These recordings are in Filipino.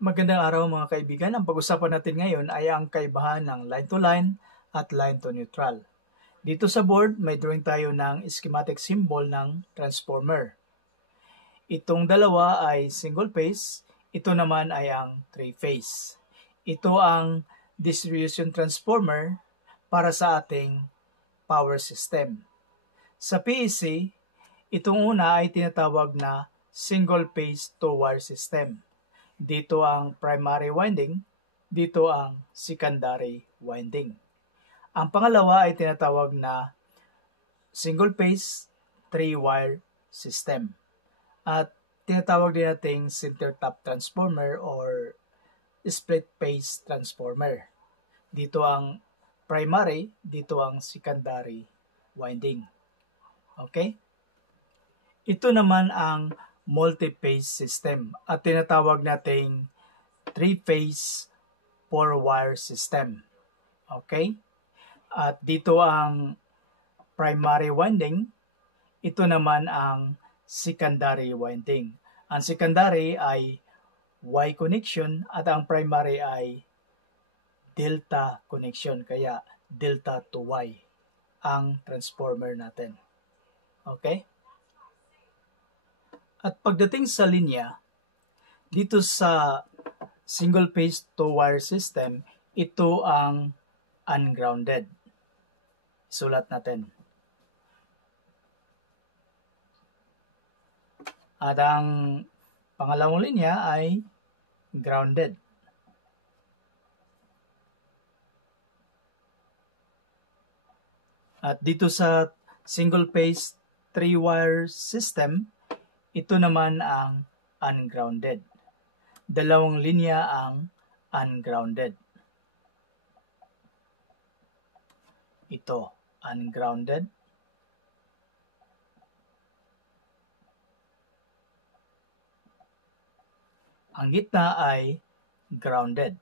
Magandang araw mga kaibigan. Ang pag-usapan natin ngayon ay ang kaibahan ng line-to-line at line-to-neutral. Dito sa board, may drawing tayo ng schematic symbol ng transformer. Itong dalawa ay single phase, ito naman ay ang three-phase. Ito ang distribution transformer para sa ating power system. Sa PEC, itong una ay tinatawag na single-phase two-wire system. Dito ang primary winding, dito ang secondary winding. Ang pangalawa ay tinatawag na single-phase three-wire system. At tinatawag din nating center-top transformer or split-phase transformer. Dito ang primary, dito ang secondary winding. Okay? Ito naman ang multi-phase system at tinatawag nating three-phase four-wire system. Okay? At dito ang primary winding, ito naman ang secondary winding. Ang secondary ay Y connection at ang primary ay delta connection, kaya delta to Y ang transformer natin. Okay? At pagdating sa linya, dito sa single-phase two-wire system, ito ang ungrounded. Isulat natin. At ang pangalawang linya ay grounded. At dito sa single-phase three-wire system, ito naman ang ungrounded. Dalawang linya ang ungrounded. Ito, ungrounded. Ang gitna ay grounded.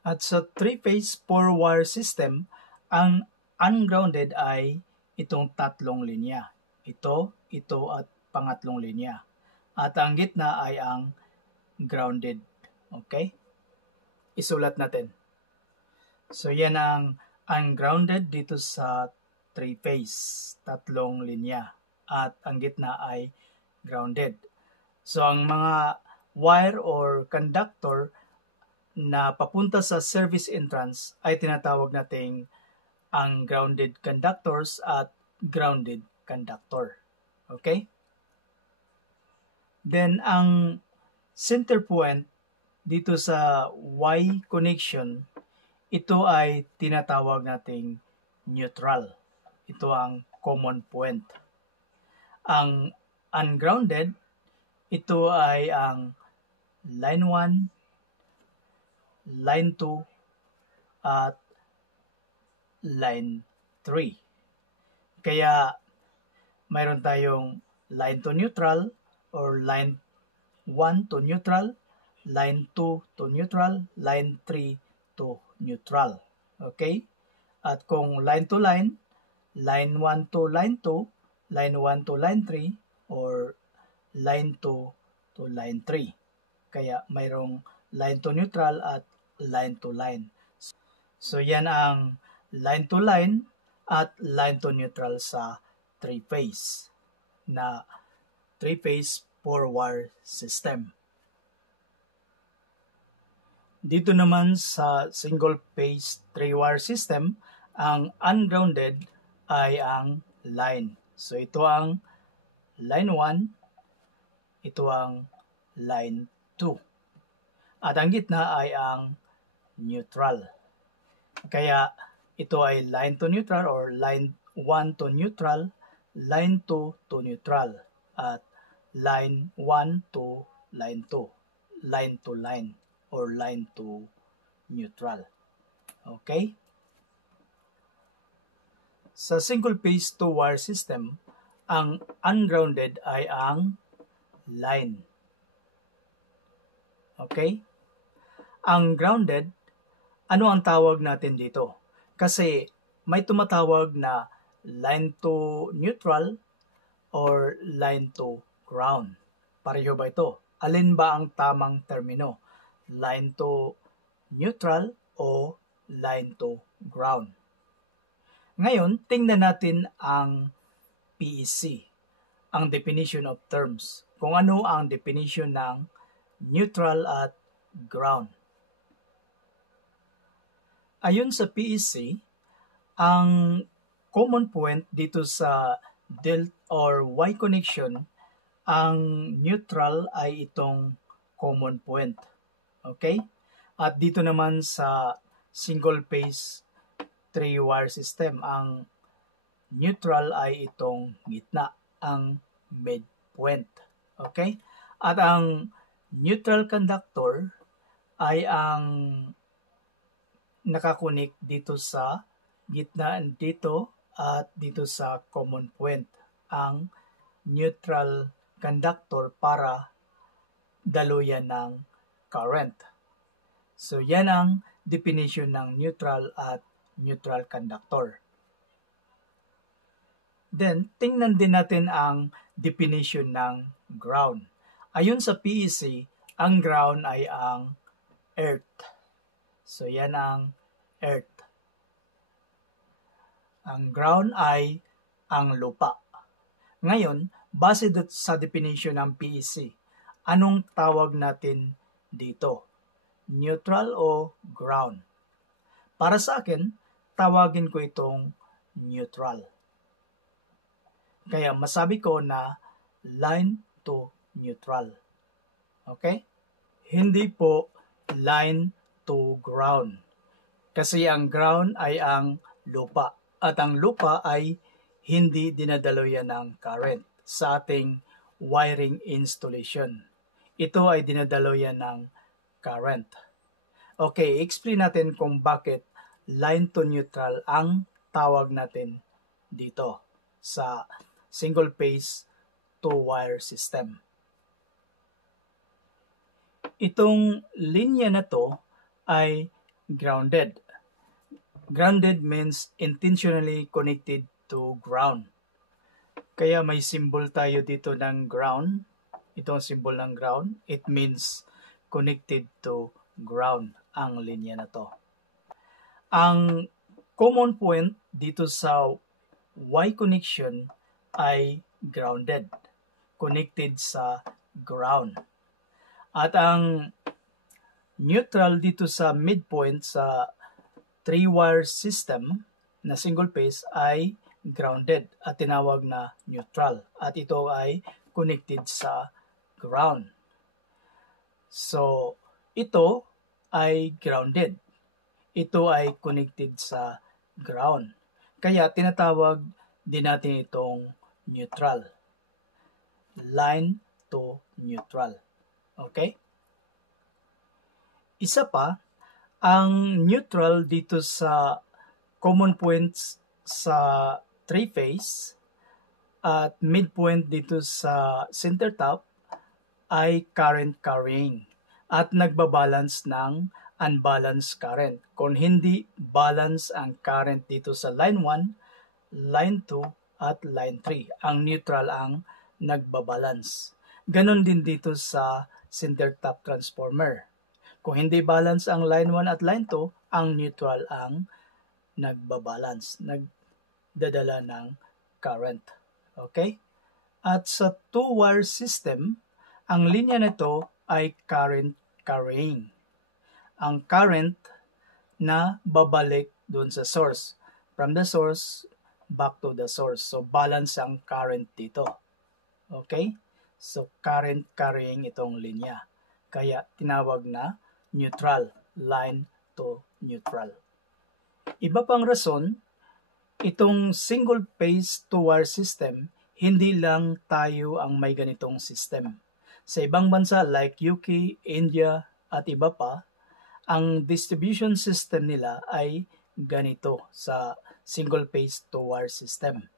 At sa three-phase four-wire system, ang ungrounded ay itong tatlong linya. Ito, at pangatlong linya. At ang gitna ay ang grounded. Okay? Isulat natin. So yan ang ungrounded dito sa three-phase, tatlong linya. At ang gitna ay grounded. So ang mga wire or conductor na papunta sa service entrance ay tinatawag nating ang grounded conductors at grounded conductor. Okay? Then, ang center point dito sa Y connection, ito ay tinatawag nating neutral. Ito ang common point. Ang ungrounded, ito ay ang line 1, line 2, at line 3. Kaya mayroon tayong line to neutral or line 1 to neutral, line 2 to neutral, line 3 to neutral. Okay? At kung line to line 1 to line 2, line 1 to line 3, or line 2 to line 3. Kaya mayroong line to neutral at line to line. So yan ang line to line at line to neutral sa three-phase na three-phase four-wire system. Dito naman sa single-phase three-wire system, ang ungrounded ay ang line. So ito ang line 1, ito ang line 2. At ang gitna ay ang neutral. Kaya ito ay line to neutral or line 1 to neutral, line 2 to neutral, at line 1 to line 2, line to line or line to neutral. Okay? Sa single-phase two-wire system, ang ungrounded ay ang line. Okay? Ang grounded, ano ang tawag natin dito? Kasi may tumatawag na line to neutral or line to ground? Pareho ba ito? Alin ba ang tamang termino? Line to neutral o line to ground? Ngayon, tingnan natin ang PEC, ang definition of terms. Kung ano ang definition ng neutral at ground. Ayon sa PEC, ang common point dito sa delta or Y connection, ang neutral ay itong common point. Okay? At dito naman sa single phase 3-wire system, ang neutral ay itong gitna, ang midpoint. Okay? At ang neutral conductor ay ang nakakunik dito sa gitna dito at dito sa common point, ang neutral conductor para daluyan ng current. So yan ang definition ng neutral at neutral conductor. Then, tingnan din natin ang definition ng ground. Ayon sa PEC, ang ground ay ang earth. So yan ang earth. Ang ground ay ang lupa. Ngayon, base sa definition ng PEC, anong tawag natin dito? Neutral o ground? Para sa akin, tawagin ko itong neutral. Kaya masabi ko na line to neutral. Okay? Hindi po line to ground. Kasi ang ground ay ang lupa. At ang lupa ay hindi dinadaluyan ng current sa ating wiring installation. Ito ay dinadaluyan ng current. Okay, explain natin kung bakit line to neutral ang tawag natin dito sa single phase 2-wire system. Itong linya na to ay grounded. Grounded means intentionally connected to ground. Kaya may symbol tayo dito ng ground. Itong symbol ng ground, it means connected to ground ang linya na to. Ang common point dito sa Y connection ay grounded, connected sa ground. At ang neutral dito sa midpoint sa 3-wire system na single phase ay grounded at tinawag na neutral. At ito ay connected sa ground. So, ito ay grounded. Ito ay connected sa ground. Kaya tinatawag din natin itong neutral. Line to neutral. Okay? Isa pa, ang neutral dito sa common points sa 3-phase at midpoint dito sa center top ay current carrying at nagbabalance ng unbalanced current. Kung hindi balance ang current dito sa line 1, line 2 at line 3, ang neutral ang nagbabalance. Ganon din dito sa center top transformer. Kung hindi balance ang line 1 at line 2, ang neutral ang nagbabalance, nagdadala ng current. Okay? At sa 2-wire system, ang linya nito ay current carrying. Ang current na babalik dun sa source. From the source, back to the source. So, balance ang current dito. Okay? So, current carrying itong linya. Kaya, tinawag na neutral, line to neutral. Iba pang rason, itong single phase 2-wire system, hindi lang tayo ang may ganitong system. Sa ibang bansa like UK, India at iba pa, ang distribution system nila ay ganito sa single phase 2-wire system.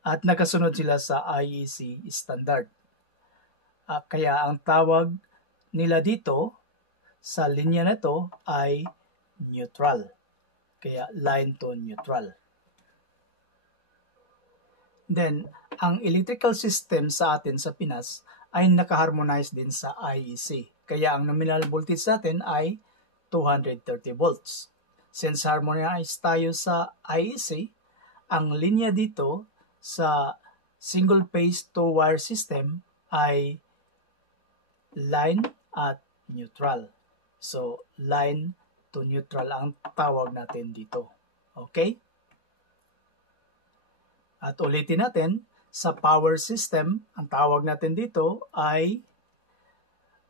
At nakasunod sila sa IEC standard. Kaya ang tawag nila dito sa linya na to ay neutral. Kaya line to neutral. Then, ang electrical system sa atin sa Pinas ay nakaharmonize din sa IEC. Kaya ang nominal voltage natin ay 230 volts. Since harmonized tayo sa IEC, ang linya dito sa single phase two-wire system ay line at neutral. So, line to neutral ang tawag natin dito. Okay? At ulitin natin, sa power system, ang tawag natin dito ay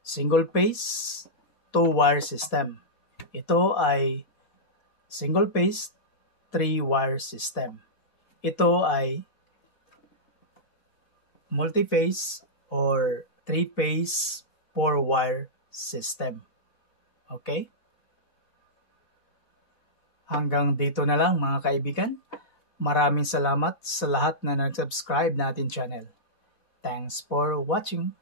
single phase two-wire system. Ito ay single phase three-wire system. Ito ay multi-phase or three-phase four-wire system. Okay? Hanggang dito na lang mga kaibigan. Maraming salamat sa lahat na nag-subscribe na ating channel. Thanks for watching.